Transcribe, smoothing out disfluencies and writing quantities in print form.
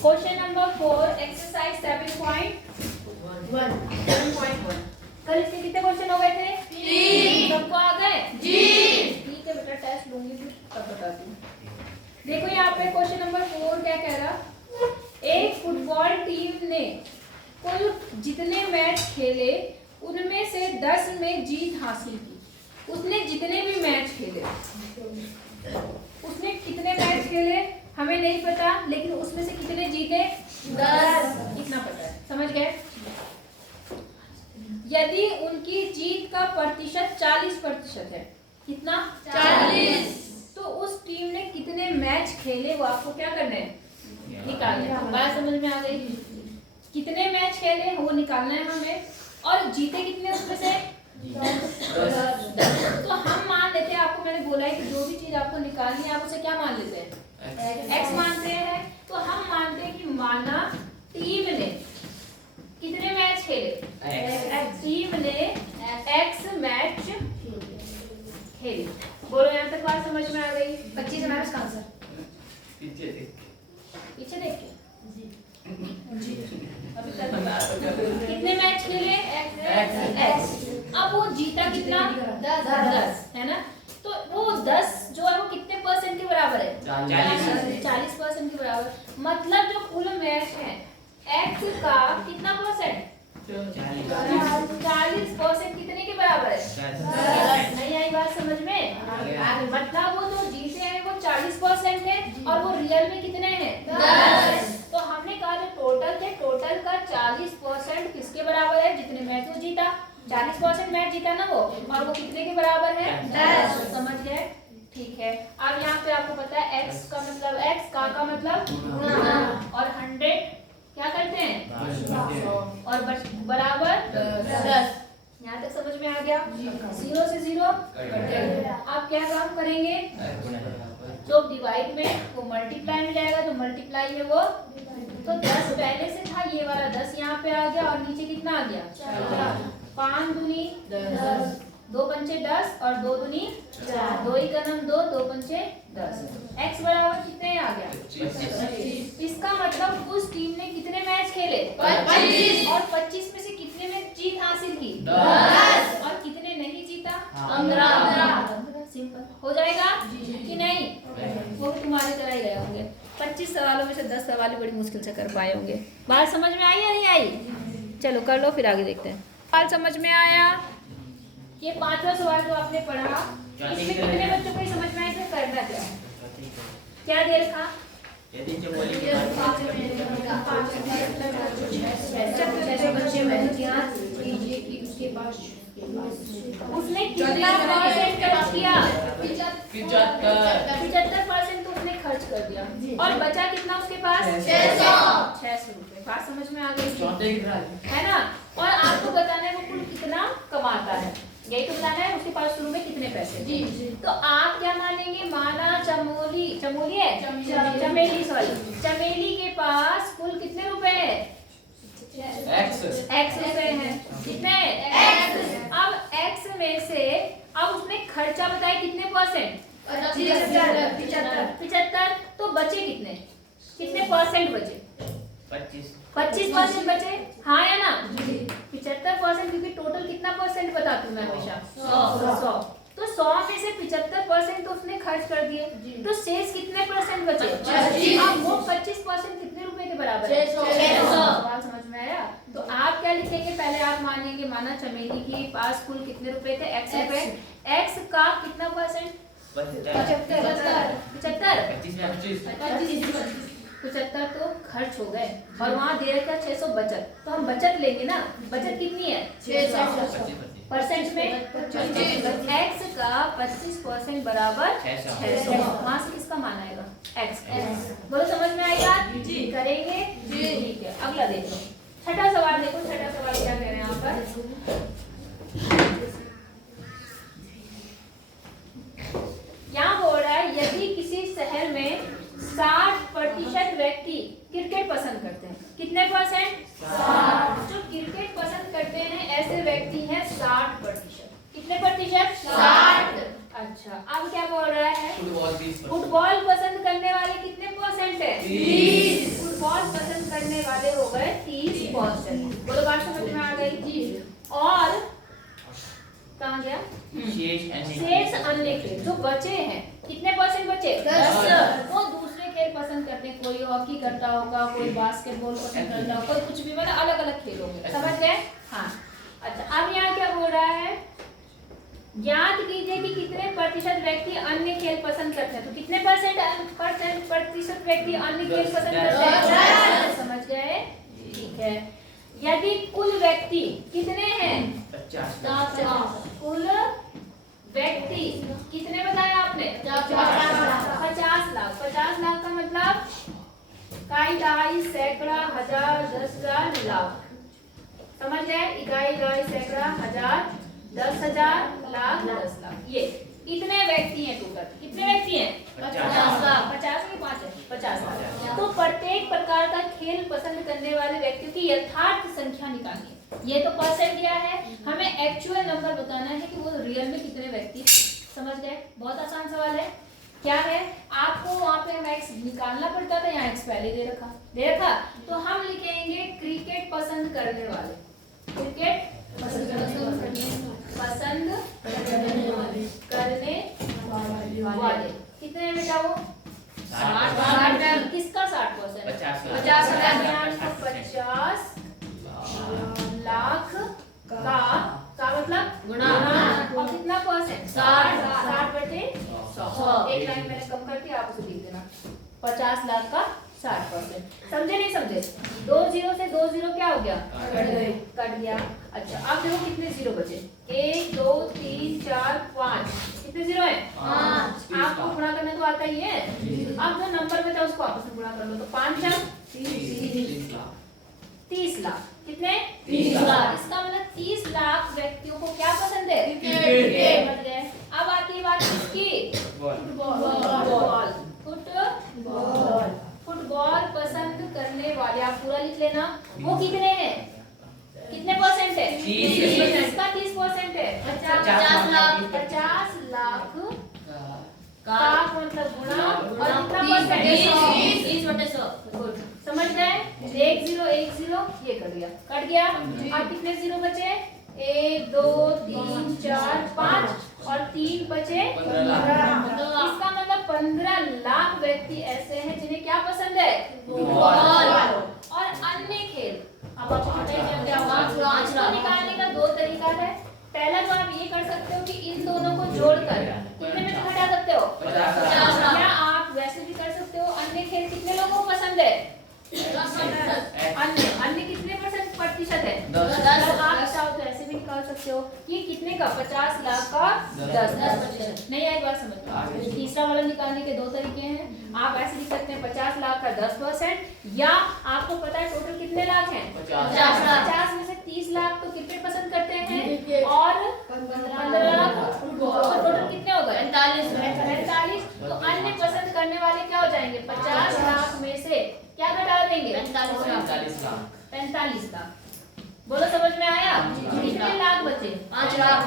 Question number 4 exercise 7.1 कल इसके कितने क्वेश्चन हो गए थे? 3। सबको आ गए? जी। ठीक है बेटा, टेस्ट लूंगी फिर तब बताती हूँ। देखो यहाँ पे क्वेश्चन नंबर 4 क्या कह रहा, एक फुटबॉल टीम ने कुल जितने मैच खेले उनमें से 10 में जीत हासिल की। उसने जितने भी मैच खेले, उसने कितने मैच खेले हमें नहीं पता, लेकिन उसमें से कितने जीते? 10। इतना पता है, समझ गए? यदि उनकी जीत का प्रतिशत 40% है, कितना? 40। तो उस टीम ने कितने मैच खेले वो आपको क्या करना है? निकालना है। बात समझ में आ गई? कितने मैच खेले वो निकालना है हमें, और जीते कितने उसमें से? 10। तो हम मान लेते हैं, आपको मैंने बोला है कि जो भी चीज आपको निकालनी है आप उसे क्या मान लेते हैं? एक्स मानते हैं। तो हम मानते हैं कि माना टीम ने कितने मैच खेले? टीम ने एक्स मैच खेले। बोलो यहाँ तक बात समझ में आ गई? 25 हमारा इसका आंसर पीछे देख के अभी तक कितने मैच खेले? एक्स। अब वो जीता कितना? 10 है ना? तो वो 10 जो है वो कितने परसेंट के बराबर है? 40% के बराबर। मतलब जो कुल मैच है एक्स का कितना परसेंट? 40% कितने के बराबर है? नहीं आई बात समझ में? मतलब वो जो जीते हैं वो 40% है और वो रियल में कितने हैं? 10। तो हमने कहा जो टोटल थे, टोटल का 40% किसके बराबर है? जितने मैच वो जीता। 40% मैच जीता ना वो, और वो कितने के बराबर है? 10। समझ गए? ठीक है। अब यहाँ पे आपको पता है x का मतलब x का मतलब गुणा, और 100 क्या करते हैं? और बराबर 10। यहाँ तक समझ में आ गया? 0 से 0 आप क्या काम करेंगे? जो डिवाइड में वो मल्टीप्लाई में जाएगा, जो मल्टीप्लाई में वो, तो 10 पहले से था, ये वाला 10 यहाँ पे आ गया, और नीचे कितना आ गया? 5 दूनी 10, 2 पंचे 10 और 2 दूनी 4, 2 ही का नाम 2, 2 पंचे 10। x बराबर कितने आ गया? 25। इसका मतलब उस टीम ने कितने मैच खेले? 25। और 25 में से कितने में जीत हासिल की? 10। और कितने नहीं जीता? 15। सिंपल हो जाएगा कि नहीं? वो भी तुम्हारी तरह ही रहे होंगे। 25 सवालों में से 10 सवाल बड़ी मुश्किल से कर पाए होंगे। बात समझ में आई या नहीं आई? चलो कर लो, फिर आगे देखते हैं। सवाल समझ में आया? ये 5वां सवाल जो आपने पढ़ा, इसमें कितने बच्चों को समझ में आया इसमें करना क्या? क्या दे रखा? उसने कितना परसेंट खर्च किया? 75% तो उसने खर्च कर दिया, और बचा कितना उसके पास? 600 रुपए। बात समझ में आ गई है ना? और आपको बताना है वो कुल कितना कमाता है, यही तो बताना है उसके पास शुरू में कितने पैसे। जी। तो आप क्या मानेंगे? माना चमेली चमेली के पास कुल कितने रुपए है? एक्स रुपए है। कितने? एक्स। अब एक्स में से अब उसने खर्चा बताया कितने परसेंट? 75। तो बचे कितने परसेंट बचे? 25% बचे, हाँ या ना? 75%, क्योंकि टोटल कितना परसेंट बताती हूँ मैं हमेशा? 100। तो 100 में से 75% तो उसने खर्च कर दिए, तो शेष कितने परसेंट बचे? 25। अब वो 25% कितने रुपए के बराबर है? 600। सवाल समझ में आया? तो आप क्या लिखेंगे? पहले आप मानेंगे माना चमेली के पास कुल कितने रुपए थे? एक्स रुपए। एक्स का कितना परसेंट? 75 तो खर्च हो गए, और वहाँ दे रखा 600 बचत। तो हम बचत लेंगे ना, बचत कितनी है? 600 परसेंट में एक्स का 25% बराबर 600। वहाँ से किसका मान आएगा? एक्स। बोलो समझ में आएगा? जी। करेंगे? जी। ठीक है, अगला देखो। छठा सवाल देखो, छठा सवाल क्या कह रहे हैं यहाँ पर? यहाँ बोल रहा है यदि किसी शहर में 60% व्यक्ति क्रिकेट पसंद करते हैं। कितने परसेंट? 60। जो क्रिकेट पसंद करते हैं ऐसे व्यक्ति हैं 60%। कितने प्रतिशत? 60। अच्छा, अब क्या बोल रहा है? फुटबॉल पसंद करने वाले कितने परसेंट है? 20। फुटबॉल वाले हो गए 30%। बोलो बात समझ में आ गई जी। और कहाँ गया शेष अन्य खेल जो बचे हैं, कितने परसेंट बचे? 10। वो दूसरे खेल पसंद करते हैं, कोई हॉकी करता होगा, कोई बास्केटबॉल पसंद करता होगा, कोई कुछ भी, मतलब अलग अलग खेल होंगे। समझ गए? हाँ। अच्छा, अब यहाँ क्या बोल रहा है, याद कीजिए कि कितने प्रतिशत व्यक्ति अन्य खेल पसंद करते हैं। तो कितने प्रतिशत व्यक्ति अन्य खेल पसंद करते हैं? समझ गए? ठीक है। यदि कुल व्यक्ति कितने हैं? 50। कुल व्यक्ति कितने बताया आपने? 50 लाख। 50 लाख का मतलब इकाई, दहाई, सैकड़ा, हजार, 10,000, लाख। समझ गए? इकाई, दहाई, सैकड़ा, हजार, 10,000, लाख, 10 लाख। ये इतने व्यक्ति हैं टोटल। कितने व्यक्ति हैं? 50 लाख। 50 के 5 है 50 लाख। तो प्रत्येक प्रकार का खेल पसंद करने वाले व्यक्तियों की यथार्थ संख्या निकालिए। ये तो परसेंट दिया है, हमें एक्चुअल नंबर बताना है कि वो रियल में कितने व्यक्ति। समझ गए? बहुत आसान सवाल है। क्या है, आपको वहाँ पे मैक्स निकालना पड़ता था, यहाँ एक्स पहले दे रखा। तो हम लिखेंगे क्रिकेट पसंद करने वाले। क्रिकेट पसंद करने वाले कितने बेटा? वो 60। किसका 60%? 50 लाख का मतलब गुणा, और कितना परसेंट? 60/100। एक लाइन मैंने कम कर दी, आप उसे लिख देना। 50 लाख का 60%। समझे नहीं समझे? 2 0 से 2 0 क्या हो गया? कट गया। अच्छा, अब देखो कितने जीरो बचे? 1 2 3 4 5। कितने जीरो है? 5। आपको गुणा करना तो आता ही है। अब जो नंबर बचा उसको आपस में गुणा कर लो। तो 5 30 लाख। कितने? 30 लाख। इसका मतलब 30 लाख व्यक्तियों को क्या पसंद है? क्रिकेट। समझ गए? अब आती है बात किसकी? फुटबॉल पसंद करने वाले, आप पूरा लिख लेना। वो कितने हैं? कितने परसेंट है? 30%। इसका 30% है 50 लाख। 50 लाख का मतलब गुणा, और कितना परसेंट? 20/100। गुड। समझ गए? 1 0 1 0 ये कट गया। अब कितने जीरो बचे? 1 2 3 4 5 और 3 बचे 15। इसका मतलब 15 लाख व्यक्ति ऐसे हैं जिन्हें क्या पसंद है? फुटबॉल। और अन्य खेल, अब आपको इसको निकालने का 2 तरीका है। पहला तो आप ये कर सकते हो कि इन दोनों को जोड़कर कितने में घटा सकते हो? 50। या आप वैसे भी कर सकते हो, अन्य खेल कितने लोगों को पसंद है? अन्य कितने प्रतिशत है? 10। आप चाहो तो ऐसे भी निकाल सकते हो। ये कितने का? 50 लाख का 10%। नहीं आई बात समझ में? तीसरा वाला निकालने के 2 तरीके हैं। आप ऐसे लिख सकते हैं 50 लाख का 10%, या आपको पता है टोटल कितने लाख हैं? 50 में से 30 लाख तो क्रिकेट पसंद करते हैं, और 15 लाख टोटल कितने हो गए? 45। तो अन्य पसंद करने वाले क्या हो जाएंगे? 50 लाख में से क्या घटा देंगे? 45 लाख। बोलो समझ में आया? कितने लाख बचे? 5 लाख।